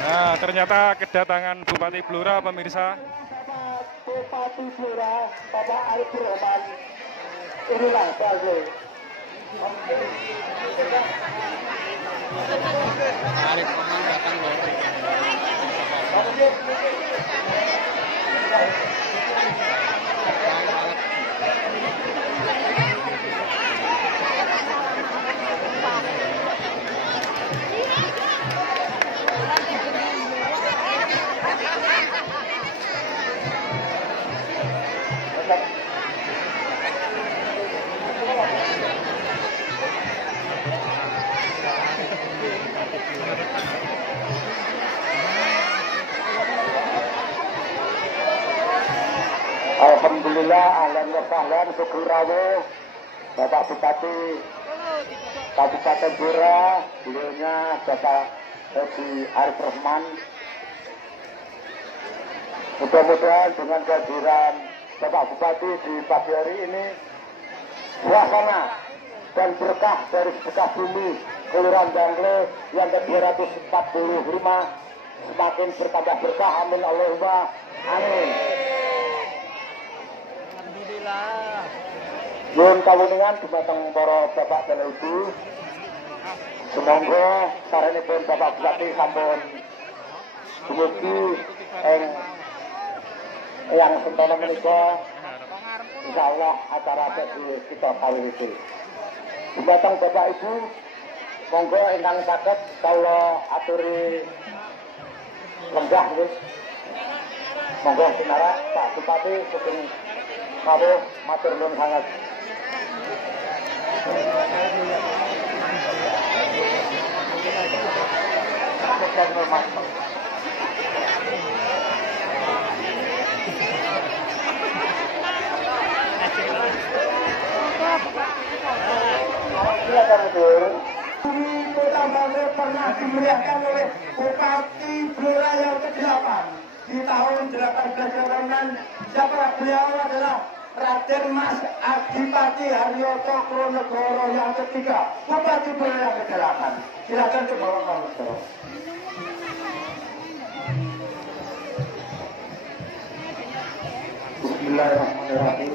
Nah, ternyata kedatangan Bupati Blora, pemirsa. Bupati Blora, Bapak Arif Rahman. Inilah Bapak. Arif Rahman datang loh. Alhamdulillah, ahlan wa sahlan, syukur rawuh Bapak Bupati Kabupaten Blora, beliaunya Bapak Haji Arif Rahman. Mudah-mudahan dengan kehadiran Bapak Bupati di pagi hari ini, suasana dan berkah dari sedekah bumi Kelurahan Bangle yang ke-245 semakin bertambah berkah. Amin Allahumma amin. Nyuwun kawuningan dumateng para bapak dan ibu. Semoga sarenipun Bapak Bupati sampun dumugi yang sentana menika, insyaallah acara sesi kita kali itu. Dumateng Bapak Ibu, monggo ingkang saged kawula aturi lenggah nggih. Monggo sinarak Pak Bupati sugeng kawuh matur nuwun sanget. Kota Bangle pernah dimeriahkan oleh Bupati Blora yang ke-8 di tahun 1886. Siapa beliau adalah Raden Mas Adipati Haryoto Kronegoro yang ketiga, Bupati Blora yang ke-8. Silakan ke bawah Pak. Bismillahirrahmanirrahim.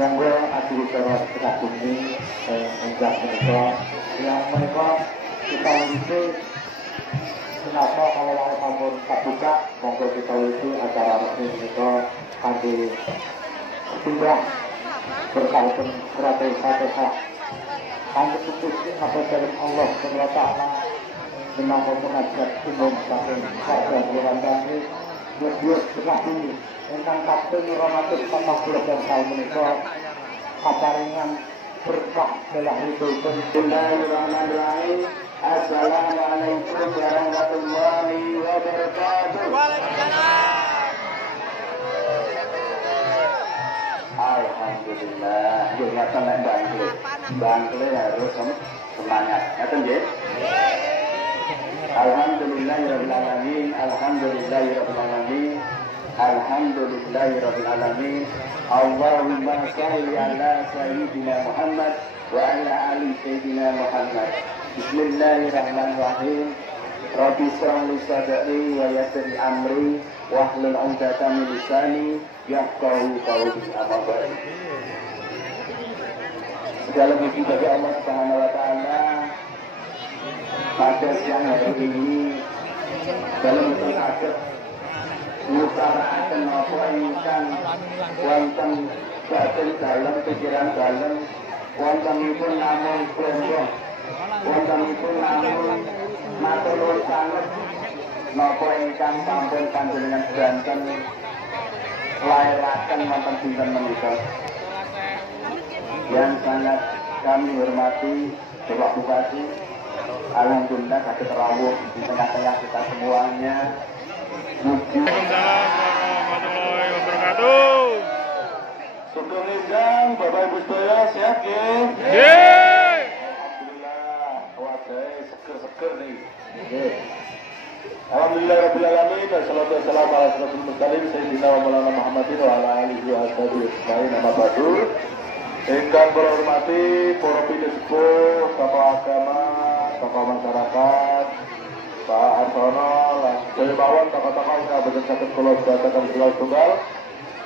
Monggo adil cara sedekah bumi enggak menika yang menika kita wisi kenapa kalau lawan sampun kabuka, monggo kita wisi acara resmi menika kanthi tindak berkaitan strategi Fatihah. Kanthi putusi apa dari Allah Subhanahu wa taala menapa munajat umum saking Sarjana Kelurahan Bangle Yus sedekah bumi ingkang kapten 240 tahun menika kaparingan berkah dalahipun. Bismillahirrahmanirrahim. Assalamualaikum warahmatullahi wabarakatuh. Waalaikumsalam. Alhamdulillah. Nggih ngaten nek Bangle. Bangle harus semangat. Ngaten nggih? Alhamdulillahirabbil alamin. Alhamdulillahirabbil alamin. Alhamdulillahirabbil alamin. Allahumma shalli ala sayyidina Muhammad wa ala ali sayyidina Muhammad. Bismillahirrahmanirrahim. Rabbi shrah li sadri wa yassir li amri wahlul 'uqdatam min lisani yafqahu qawli. Amma ba'd. Segala puji bagi Allah Subhanahu wa taala pada siang hari ini dalam berkah ngutaraken apa ingkang wonten batin dalem pikiran dalem wontenipun namung prembo wontenipun namung matur nuwun sanget napa ingkang sampun panjenengan sedanten lairaken wonten dinten menika. Yang sangat kami hormati Bapak Bupati, alhamdulillah sakit rawuh di tengah-tengah kita semuanya. Waalaikumsalam warahmatullahi wabarakatuh. Sugeng Indang, Bapak Ibu sedaya sehat nggih? Nggih. Alhamdulillah, wajahe seger-seger nih. Nggih. Alhamdulillah rabbil alamin, wassalatu wassalamu ala asyrofil mursalin sayyidina wa maulana Muhammadin wa ala alihi wa ashabihi ajmain. Amma ba'du. Ingkang kula hormati para pinisepuh, Bapak tokoh masyarakat, Pak Arsono, Jaya Bawon, tokoh-tokoh yang bersama Kulo Jabatan Wilayah Tunggal,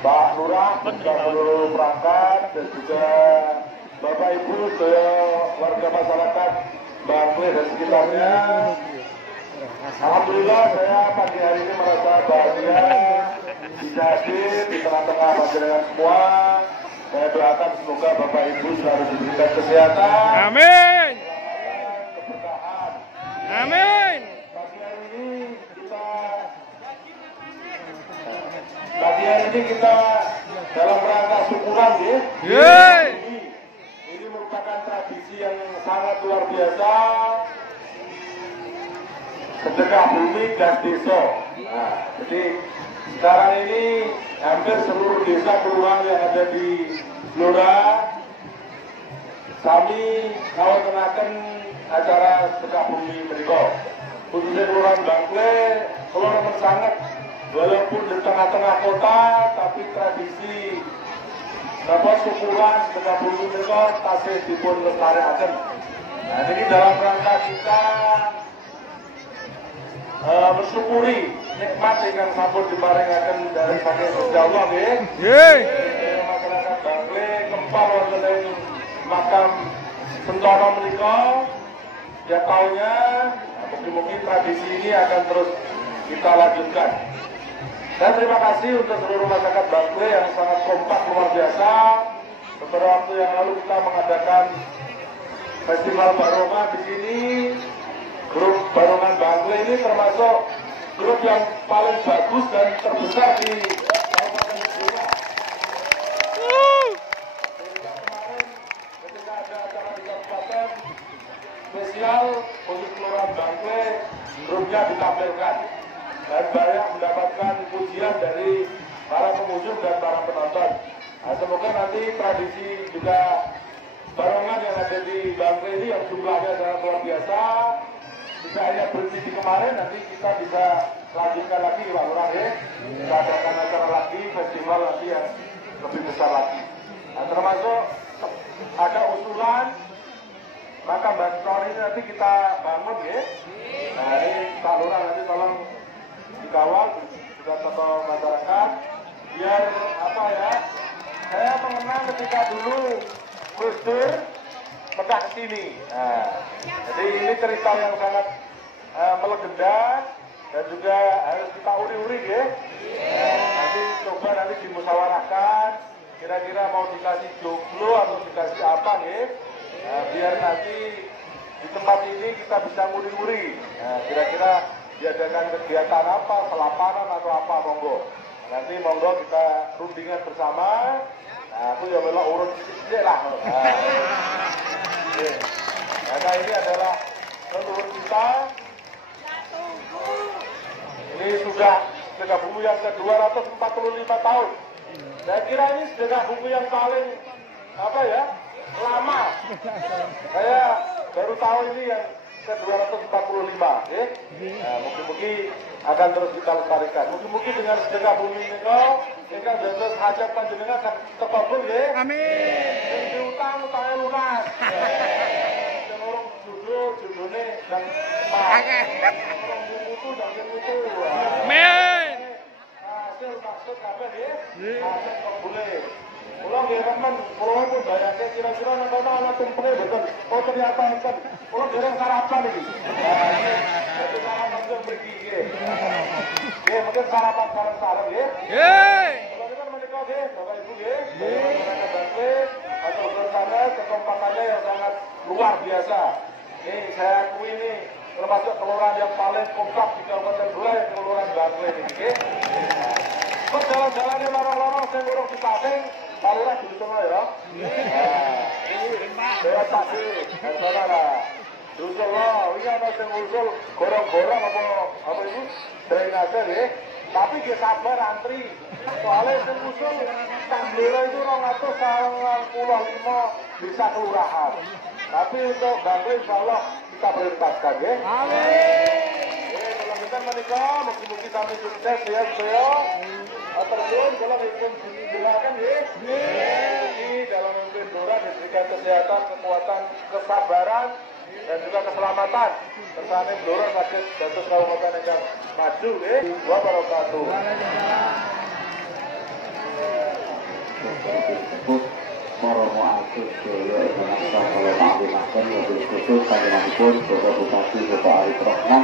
Pak Lurah, dan seluruh perangkat, dan juga Bapak Ibu, warga masyarakat Bangli dan sekitarnya. Alhamdulillah saya pagi hari ini merasa bahagia bisa hadir di tengah-tengah masyarakat semua. Saya doakan semoga Bapak Ibu selalu diberikan kesehatan. Amin. Keberkahan. Amin. Pagi hari ini kita dalam rangka syukuran ya. Yeay. Ini merupakan tradisi yang sangat luar biasa. Sedekah bumi gas desa. Nah, jadi sekarang ini hampir seluruh desa kelurahan yang ada di Blora kami ngawontenaken acara sedekah bumi menika. Khususnya kelurahan Bangkle, kelurahan sangat walaupun di tengah-tengah kota, tapi tradisi syukuran sedekah bumi menika tasih dipun lestarekaken. Nah, ini dalam rangka kita bersyukuri nikmat yang sampun diparingaken dari saking Gusti Allah nggih. Yeay. Masyarakat Bangli kempal wonten ing makam Sentono menika ya tahunnya. Mungkin tradisi ini akan terus kita lanjutkan. Dan terima kasih untuk seluruh masyarakat Bangli yang sangat kompak luar biasa. Beberapa waktu yang lalu kita mengadakan festival Barongan di sini. Grup Barongan Bangli ini termasuk grup yang paling bagus dan terbesar di Kabupaten Blora. Kemarin ketika ada acara di kabupaten spesial untuk Kelurahan Bangli, grupnya ditampilkan dan banyak mendapatkan pujian dari para pengunjung dan para penonton. Nah, semoga nanti tradisi juga Barongan yang ada di Bangli ini yang jumlahnya sangat luar biasa. Tidak hanya berhenti di kemarin, nanti kita bisa lanjutkan lagi Pak Lurah ya. Kita adakan acara lagi, festival lagi yang lebih besar lagi. Nah, termasuk ada usulan maka bantuan ini nanti kita bangun ya. Nah, ini Pak Lurah nanti tolong dikawal juga tokoh masyarakat biar apa ya. Saya mengenang ketika dulu Gus Dur pernah kesini. Nah, jadi ini cerita yang sangat melegenda dan juga harus kita uri-uri ya. Nanti coba nanti dimusyawarahkan kira-kira mau dikasih joglo atau dikasih apa ya. Nah, biar nanti di tempat ini kita bisa nguri-nguri. Nah, kira-kira diadakan kegiatan apa, selapanan atau apa monggo. Nanti monggo kita rundingan bersama. Nah, aku ya melok urut sedikit lah. Karena ini adalah leluhur kita. Ini sudah sedekah bumi yang ke-245 tahun. Saya kira ini sedekah bumi yang paling apa ya, lama. Saya baru tahu ini yang ke-245. Nah, mungkin-mungkin akan terus kita lestarikan. Mungkin dengan sedekah bumi ini ingkang dados hajat panjenengan terkabul nggih. Amin. Sing diutang-utangnya lunas. Sing urung judul-judulne dan urung mutu dan mutu. Amin. Hasil maksud kabeh nggih. Hasil kabule. Kula nggih remen, kula pun bayangke kira-kira nek ana tumpenge betul. Oh ternyata enten. Kula dereng sarapan iki. Jadi sarapan langsung pergi nggih. Nggih, mungkin sarapan bareng-bareng nggih. Yeay. Kalau kita menikah nggih, Bapak Ibu nggih. Masyarakat Bangli atau bersama kekompakannya yang sangat luar biasa. Ini saya akui ini termasuk kelurahan yang paling kompak di Kabupaten Blora, kelurahan Bangli ini nggih. Kok jalan-jalannya lorong-lorong sing urung dipasing, Lurah di tengah ya. Saya tadi, saudara. Usul lo, ini ada yang usul gorong-gorong apa itu? Drainase ya. Tapi dia sabar antri. Soalnya yang usul Blora itu 295 bisa kelurahan. Tapi untuk Bangli insya Allah kita prioritaskan ya. Amin. Kalau kita menikah, mungkin kami sukses ya saya. Terjun kalau kita dijelaskan ya. Ini dalam memimpin Blora diberikan kesehatan, kekuatan, kesabaran dan juga keselamatan bersama Blora sakit dados kabupaten ingkang maju wabarakatuh. Moromo Asus Jaya Indonesia kalau taklimaken mobil khusus panjenenganipun Bapak Bupati Bapak Arif Rohman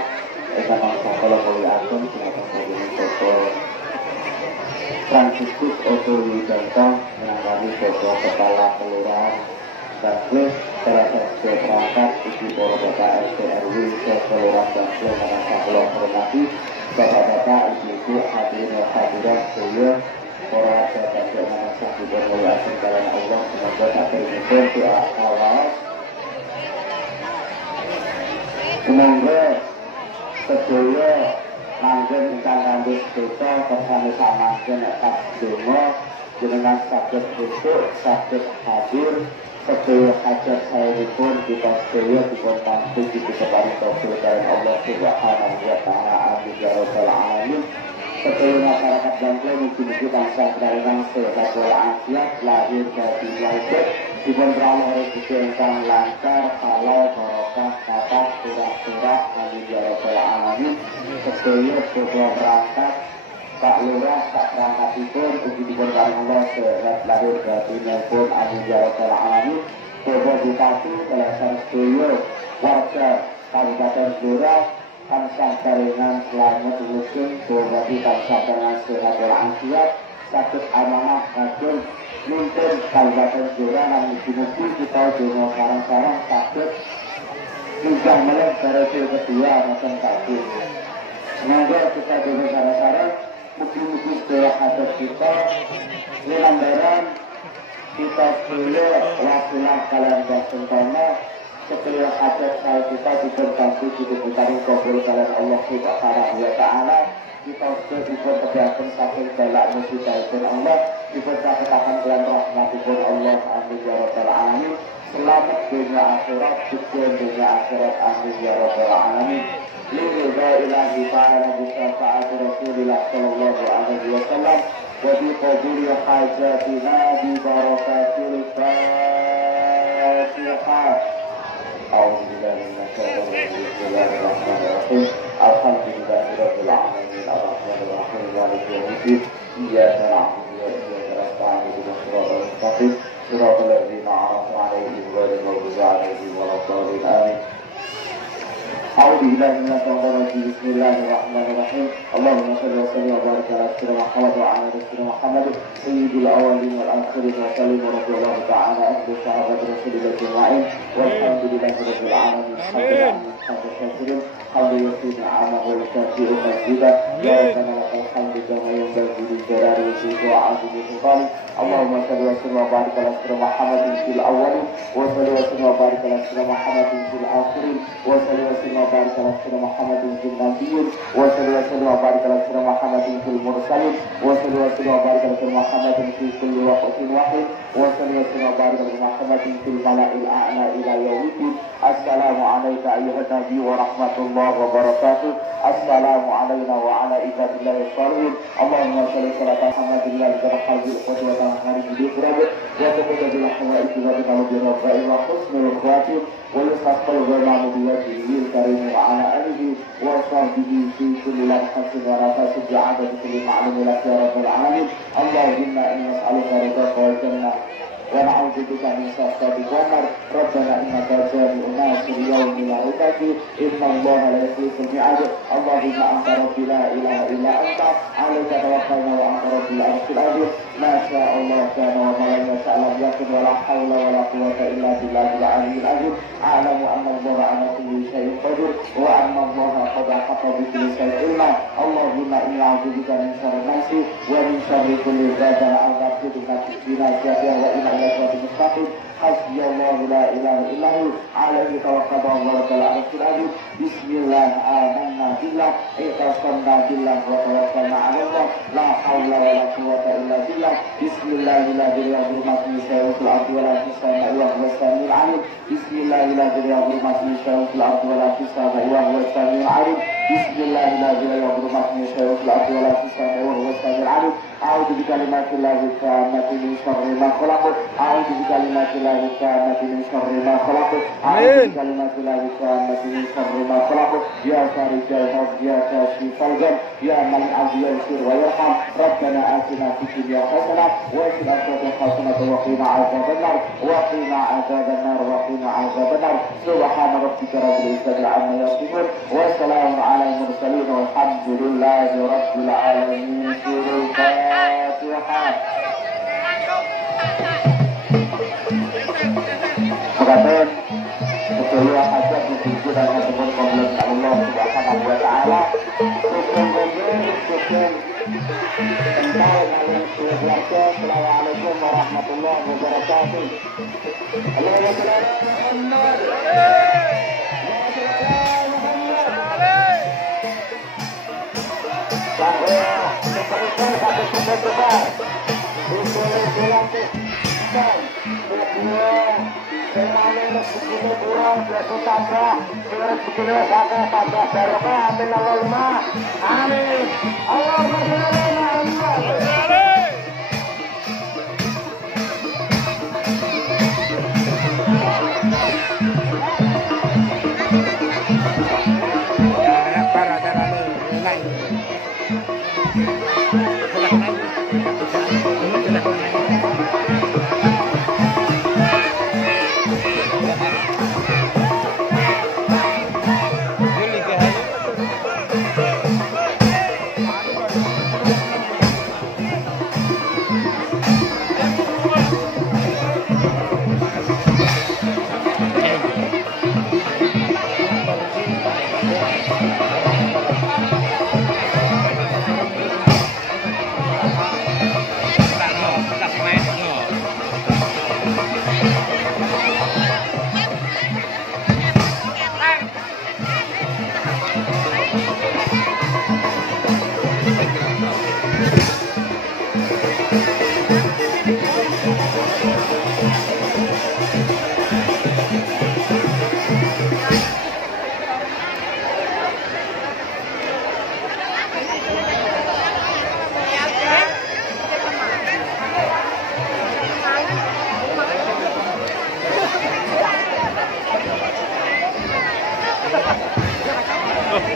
ingkang mangsa kula mulyakaken dumateng Bapak Fransiskus Oto Yudanto minangkani Bapak Kepala Kelurahan Bangkles salah satu perangkat Ibu para Bapak RT RW Kelurahan Bangkles mangsa kula hormati Bapak-bapak Ibu-ibu hadirin dan hadirat sedaya para sahabat yang sanggup bermuliakan kalian Allah semoga sampai ini doa awal semoga sedaya manggen ingkang kangge dosa kersane sak manggen sak donga jenengan saged besok saged hadir sedaya hajat saenipun kita sedaya dipun tampi dikeparing taufik kalian Allah Subhanahu wa taala amin ya rabbal alamin. Seluruh masyarakat Bangkles mugi-mugi bangsa kedatangan sehat walafiat lahir batin lahir dipun rawuh rezeki ingkang lancar halal barokah kathah turah-turah amin ya rabbal alamin. Sedaya sedaya perangkat Pak Lurah sak perangkatipun ugi dipun paring Allah sehat lahir batinipun amin ya rabbal alamin. Bapak Bupati belasan sedaya warga Kabupaten Blora tansah karengan selamat rutin Bupati tansah karengan sehat walafiat sakit amanah kagem mimpin Kabupaten Blora lan mugi-mugi kita donga sareng-sareng sakit minggah meleh periode kedua maupun kagem. Semoga kita donga sareng-sareng mugi-mugi sedaya hajat kita lambaran kita boleh wasilah kalian sempurna setelah hajat saya kita diberkati diberi kabul kalian Allah Subhanahu wa taala kita sudah diperkejakan saking balak musibah Allah diperkatakan dengan rahmatipun Allah amin ya rabbal alamin. Selamat dunia akhirat dunia akhirat amin ya rabbal alamin. Liridha ilahi ta'ala bisafa'at Rasulillah sallallahu alaihi wasallam wa bi qabuli hajatina bi barakatil Fatihah. Bismillahirrahmanirrahim. Alhamdulillahirabbil alamin arrahmanir rahim maliki yaumiddin. Iyyaka na'budu wa iyyaka nasta'in ihdinas siratal mustaqim siratal ladzina an'amta 'alaihim ghairil maghdubi 'alaihim waladdallin amin. أعوذ بالله من الشيطان الرجيم بسم الله الرحمن الرحيم اللهم صل وسلم وبارك على سيدنا محمد وعلى سيدنا محمد سيد الأولين والآخرين وسلم رضي الله تعالى عن صحابة رسول الله أجمعين والحمد لله رب العالمين حمد الشاكرين حمد يقين نعمه ويكافئ مجيدا يا ربنا لك الحمد كما ينبغي لجلال وجهك وعظيم سلطانك اللهم صل وسلم وبارك على سيدنا محمد في الأولين وصل وسلم وبارك على سيدنا محمد في الآخرين وصل وسلم وبارك على سيدنا محمد في النبيين وصل وسلم وبارك على سيدنا محمد في المرسلين وصل وسلم وبارك على سيدنا محمد في كل وقت واحد وصل وسلم وبارك على محمد في الملأ الأعلى إلى يوم الدين. السلام عليك أيها النبي ورحمة الله وبركاته. السلام علينا وعلى عباد الله الصالحين. اللهم صل على محمد الذي خلق القدوة خارج الإكرام وتقبل بالحوائج وبقلب الرفاء وحسن الخواتم ولصدق الغمام بوجهه الكريم وعلى آله وصحبه في كل لمحة ونفس بعدد كل معلوم لك يا رب العالمين. اللهم إني أسألك رضاك والجنة ونعوذ بك من سخطك والنار. ربنا إنك جامع الناس ليوم لا ريب فيه إن الله لا يخلف الميعاد. اللهم أنت ربي لا إله إلا أنت عليك توكلنا وأنت رب العرش العظيم. ما شاء الله كان وما لم يشاء لم يكن ولا حول ولا قوة إلا بالله العلي العظيم. أعلم أن الله على كل شيء قدير وأن الله قد أحاط بكل شيء علما. اللهم إني أعوذ بك من شر نفسي ومن شر كل ذات أو نفسك بنا جاهلا وإلى صراط مستقيم. حسبي الله لا إله إلا هو عليه توكلت وهو رب العرش العظيم. بسم الله آمنا بالله اعتصمنا بالله وتوكلنا على الله لا حول ولا قوة إلا بالله. بسم الله لا يضر ما في شيء في الأرض ولا في السماء وهو السميع العليم. بسم الله لا يضر ما في شيء في الأرض ولا في السماء وهو السميع العليم. Bismillahirrahmanirrahim. A'udzu bikalimatillahi tammati min syarri ma khalaq. A'udzu bikalimatillahi tammati min syarri ma khalaq. A'udzu bikalimatillahi tammati min syarri ma khalaq. Ya farijal hab ya kashifal gham ya man yaghfir wa yarham. Rabbana atina fid dunya hasanah wa fil akhirati hasanah wa qina adzabannar wa qina adzabannar wa qina adzabannar. Subhana rabbika rabbil izzati amma yasifun wa salamun alal mursalin walhamdulillahi rabbil alamin. Mengatakan sesuai hajat ditunjuk dan ataupun komplain Allah Subhanahu wa Ta'ala. Assalamualaikum warahmatullahi wabarakatuh.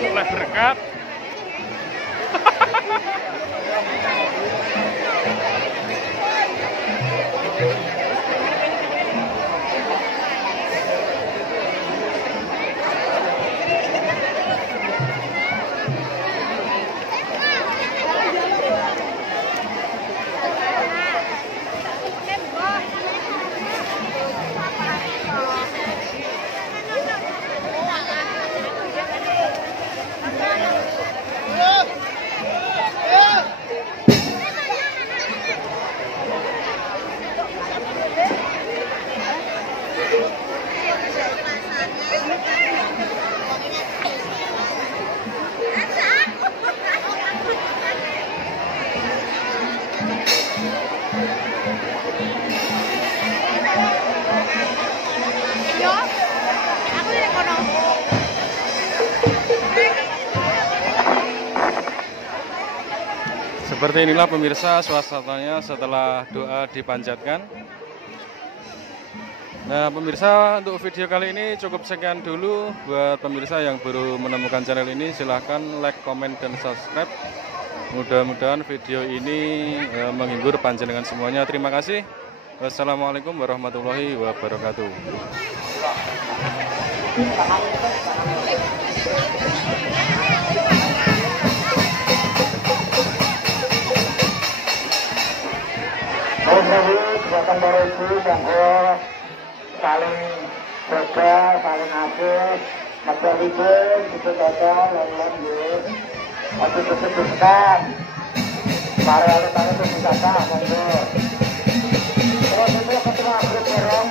Mulai berkat. Seperti inilah pemirsa suasananya setelah doa dipanjatkan. Nah pemirsa, untuk video kali ini cukup sekian dulu. Buat pemirsa yang baru menemukan channel ini, silahkan like, komen, dan subscribe. Mudah-mudahan video ini menghibur panjenengan semuanya. Terima kasih. Wassalamualaikum warahmatullahi wabarakatuh. Buatan baru monggo saling jaga, saling asih, medal libur, itu total, lalu waktu tersebutkan para orang-orang itu wisata, monggo terus itu ketemu grup orang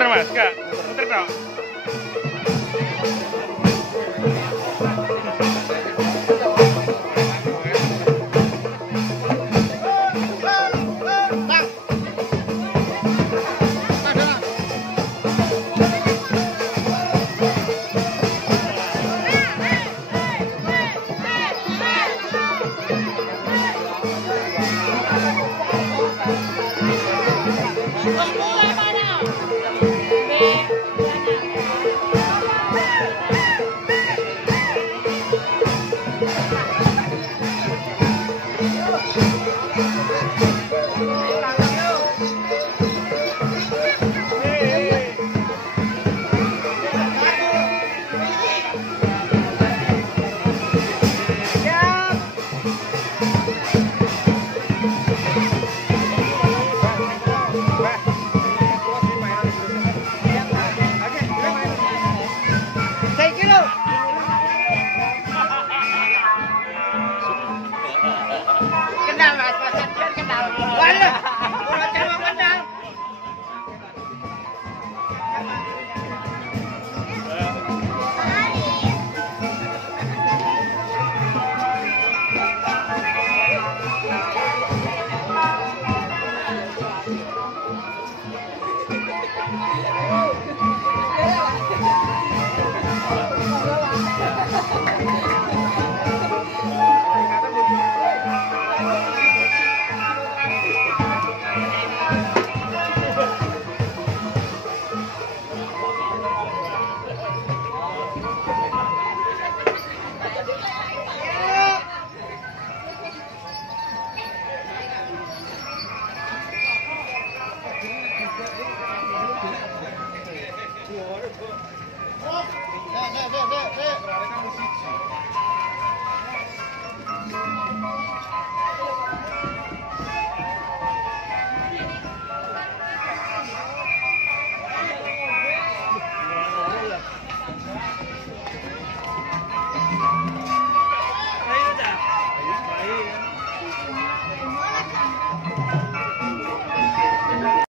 Muter Mas, Kak. Muter dong.